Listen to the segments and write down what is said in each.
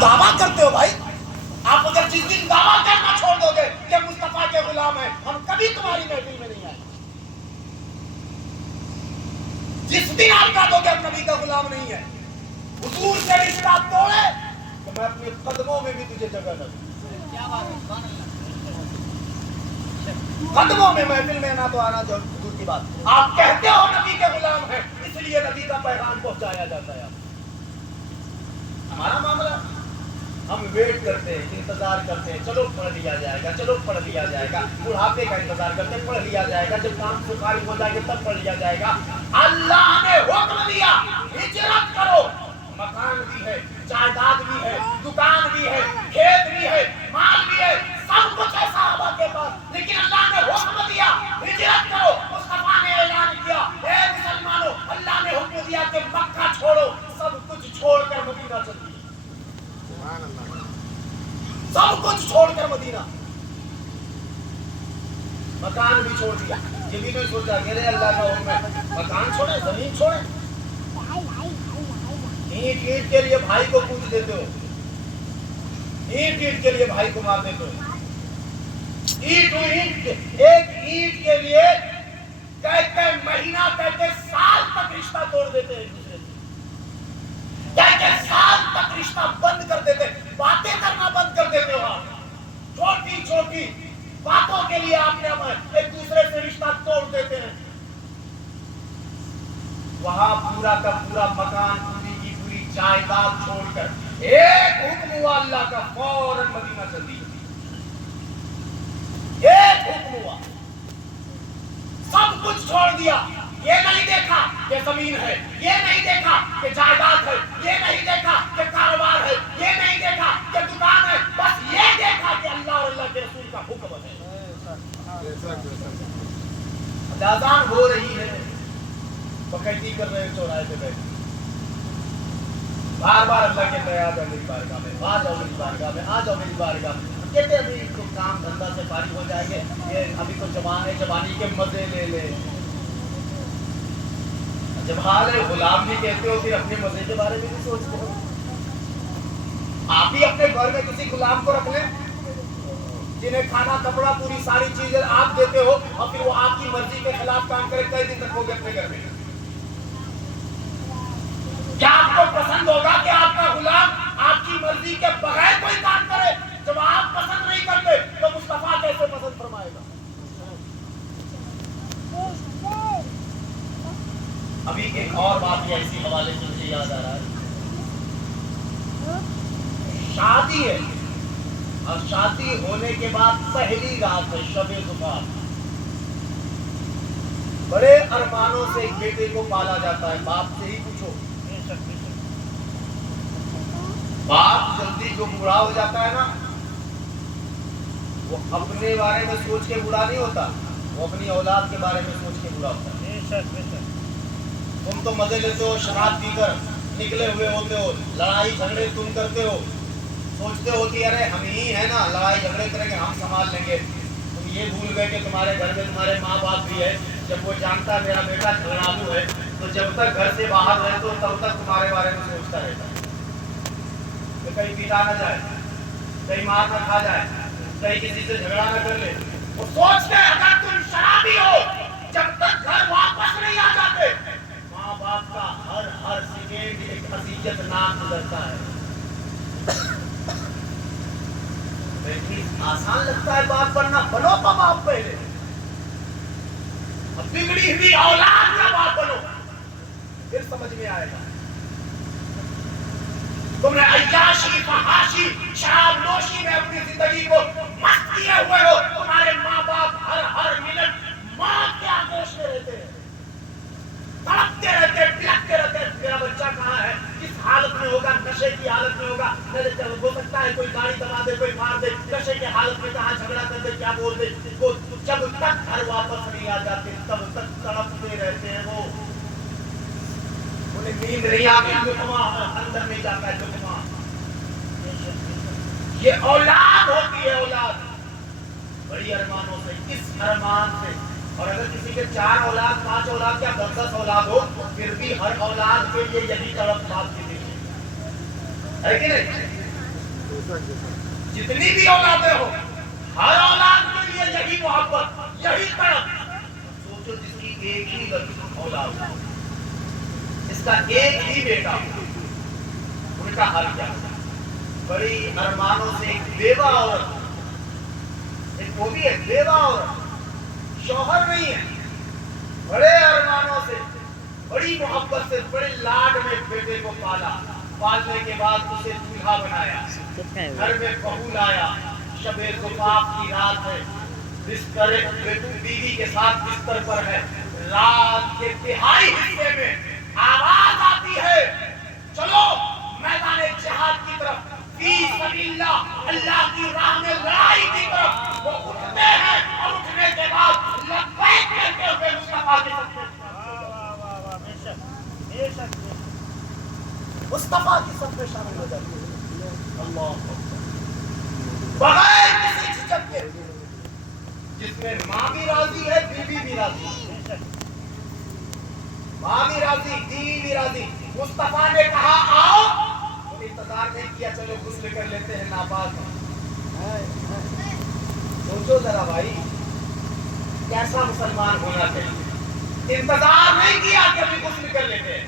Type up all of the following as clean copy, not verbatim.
دعویٰ کرتے ہو بھائی. آپ اگر جس دن دعویٰ کرنا چھوڑ دو گے کہ مصطفیٰ کے غلام ہیں, ہم کبھی تمہاری محفل میں نہیں آئیں. جس دن آپ کہہ دو کہ ہم نبی کا غلام نہیں ہے, حضور سے رشتہ توڑے تو میں اپنے قدموں میں بھی تجھے جگہ نہ دوں. قدموں میں محفل میں نہ تو آنا جو دور کی بات. آپ کہتے ہو نبی کے غلام ہیں, اس لیے نبی کا پیغام پہنچایا جاتا ہے. ہمارا معاملہ ہم ویٹ کرتے ہیں, انتظار کرتے ہیں, چلو پڑھ لیا جائے گا, چلو پڑھ لیا جائے گا. بڑھاپے کا انتظار کرتے ہیں, پڑھ لیا جائے گا. جب کام سے فارغ ہو جائے گا تب پڑھ لیا جائے گا. اللہ نے حکم دیا ہجرت کرو. مکان بھی ہے, جائیداد بھی ہے, دکان بھی ہے, کھیت بھی ہے, مال بھی ہے, سب کچھ ہے صحابہ کے پاس, لیکن اللہ نے حکم دیا ہجرت کرو. مصطفیٰ نے اعلان کیا, اے مسلمانوں, اللہ نے حکم دیا کہ مکہ چھوڑو, سب کچھ چھوڑ کر مدینہ چلیے. سب کچھ چھوڑ کر مدینہ. مکان بھی چھوڑ دیا. یہ بھی نہیں سوچا کہ اللہ کا حکم ہے مکان چھوڑے, زمین چھوڑے. اینٹ اینٹ کے لیے بھائی کو پوچھ دیتے ہو, اینٹ اینٹ کے لیے بھائی کو مار دیتے ہو. اینٹ ایک اینٹ کے لیے کہتے مہینہ, کہتے سال تک رشتہ توڑ دیتے ہیں ایک دوسرے سے. کہتے سال تک رشتہ بند کر دیتے, باتیں کرنا بند کر دیتے ہو. آپ چھوٹی چھوٹی باتوں کے لیے آپ نے ایک دوسرے سے رشتہ توڑ دیتے ہیں. وہاں پورا کا پورا مکان, پوری کی پوری جائیداد چھوڑ کر ایک حکم ہوا اللہ کا, فوراً مدینہ چل دی. ایک حکم ہوا, سب کچھ چھوڑ دیا. یہ نہیں دیکھا کہ زمین ہے, یہ نہیں دیکھا کہ جائیداد ہے, یہ نہیں دیکھا کہ کاروبار ہے, یہ نہیں دیکھا کہ دکان ہے, بس یہ دیکھا کہ اللہ اور اللہ کے رسول کا حکم ہے. اذان ہو رہی ہے, بقیدی کر رہے چوراہے پہ بیٹھے, بار بار اللہ کے آ جاؤ میری بارگاہ میں, آ جاؤ میری بارگاہ میں, آ جاؤ میری بارگاہ میں. کہتے ابھی تو کام دھندا سے فارغ ہو جائیں گے, یہ ابھی تو جوان ہے, جوانی کے مزے لے لے. جب حال ہے غلام بھی کہتے ہو, پھر اپنے مزے کے بارے میں بھی سوچتے ہو. آپ ہی اپنے گھر میں کسی غلام کو رکھ لیں جنہیں کھانا کپڑا پوری ساری چیزیں آپ دیتے ہو, اور پھر وہ آپ کی مرضی کے خلاف کام کرے. کئی دن رکھو گے اپنے گھر میں؟ کیا آپ کو پسند ہوگا کہ آپ کا غلام آپ کی مرضی کے بغیر کوئی کام کرے؟ جب آپ پسند نہیں کرتے تو مصطفیٰ کیسے پسند فرمائے گا؟ ابھی ایک اور بات ہے اسی حوالے سے مجھے یاد آ رہا ہے. شادی ہے, اور شادی ہونے کے بعد پہلی رات ہے, شب زفاف. بڑے ارمانوں سے ایک بیٹے کو پالا جاتا ہے. باپ سے ہی پوچھو, باپ جلدی جو بوڑھا ہو جاتا ہے نا, وہ اپنے بارے میں سوچ کے بوڑھا نہیں ہوتا, وہ اپنی اولاد کے بارے میں سوچ کے بوڑھا ہوتا ہے. تم تو مزے لیتے ہو, شراب پی کر نکلے ہوئے ہوتے ہو, لڑائی جھگڑے تم کرتے ہو, سوچتے ہو کہ ارے ہم ہی ہیں نا, لڑائی جھگڑے کریں گے, ہم سنبھال لیں گے. تم یہ بھول گئے کہ تمہارے گھر میں تمہارے ماں باپ بھی ہے. جب وہ جانتا ہے میرا بیٹا جھگڑالو ہے, تو جب تک گھر سے باہر رہتے ہو تب تک تمہارے بارے میں سوچتا رہتا ہے کہ کہیں پیٹا نہ جائے, کہیں مار نہ کھا جائے, کہیں کسی سے جھگڑا نہ کر لے. وہ سوچتے ہیں اگر تم شرابی ہو, جب تک گھر واپس نہیں آ جاتے, ماں باپ کا ہر سیکنڈ ایک اذیت ناک گزرتا ہے. آسان لگتا ہے بات بننا, بنو تو باپ پہلے. اب بگڑی ہوئی اولاد کا باپ بنو, پھر سمجھ میں آئے گا. تم نے عیاشی, فحاشی, شراب نوشی میں اپنی زندگی کو مست کیے ہوئے ہو. تمہارے ماں باپ ہر منٹ موت کے آگوش میں رہتے ہیں, تڑپتے رہتے, پلکتے رہتے. میرا بچہ کہاں ہے, کس حالت میں ہوگا, نشے کی حالت میں ہوگا, ہو سکتا ہے کوئی گاڑی دبا دے, کوئی مار دے, نشے کی حالت میں کہاں جھگڑا کر دے, کیا بول دے. جب تک گھر واپس نہیں آ جاتے تب تک تڑپتے رہتے ہیں. وہ انہیں نیند نہیں آتی, لقمہ اندر نہیں جاتا ہے. لقمہ یہ اولاد ہوتی ہے, اولاد بڑی ارمانوں سے, اس ارمان سے. اور اگر کسی کے 4 اولاد, 5 اولاد یا 10 اولاد ہو, پھر بھی ہر اولاد کے لیے یہی طرف بات کی ہے کہ نہیں. جتنی بھی اولادیں ہو، ہر اولاد کے لیے یہی محبت، یہی طرف. سوچو جس کی ایک ہی اولاد، اس کا ایک ہی بیٹا، ان کا حال کیا؟ بڑی ارمانوں سے ایک بیوہ عورت، ایک وہ بھی ہے بیوہ عورت، شوہر نہیں ہے، بڑے ارمانوں سے، بڑی محبت سے، بڑے لاڈ میں بیٹے کو پالا. پالنے کے بعد اسے دولہا بنایا، گھر میں بہو لایا. شب زفاف کی رات ہے، بستر بیوی کے ساتھ بستر پر ہے. رات کے تہائی حصے میں آواز آتی ہے، چلو میدان جہاد کی طرف، فی سبیل اللہ، اللہ کی راہ میں لڑائی کی طرف. وہ اٹھتے ہیں اور اٹھنے کے بعد لبیک کہتے ہوئے مصطفیٰ کے ساتھ، مصطفیٰ کی سب میں شامل ہو جاتی ہے. اللہ بغیر کسی جھجک کے، جس میں ماں بھی راضی ہے، بیوی بھی راضی ہے. ماں بھی راضی، بیوی بھی راضی. مصطفیٰ نے کہا آؤ، تو انتظار نہیں کیا، چلو غسل کر لیتے ہیں، ناپاک ہیں. سوچو ذرا بھائی، کیسا مسلمان ہونا چاہیے. انتظار نہیں کیا کہ ابھی غسل کر لیتے ہیں،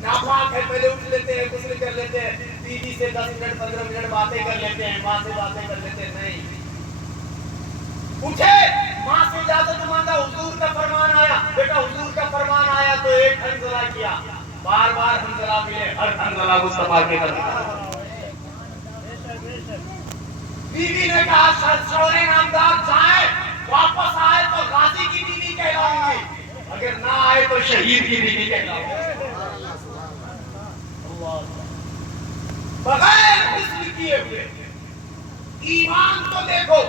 ناپاک ہے پہلے اٹھ لیتے ہیں، غسل کر لیتے ہیں، بیوی سے 10 منٹ 15 منٹ باتیں کر لیتے ہیں، ماں سے باتیں کر لیتے ہیں. نہیں، اٹھے، ماں سے اجازت مانگا، حضور کا فرمان آیا. بیٹا حضور کا فرمان آیا تو ایک حنزلہ کیا، بار بار حنزلہ ملے، ہر حنزلہ مصطفیٰ کے قدم. بیوی نے کہا شوہر نامدار جائیں، واپس آئے تو غازی کی بیوی کہلاؤں گی، اگر نہ آئے تو شہید کی بیوی کہلاؤں گی. بغیر غسل کیے ہوئے ایمان تو دیکھو.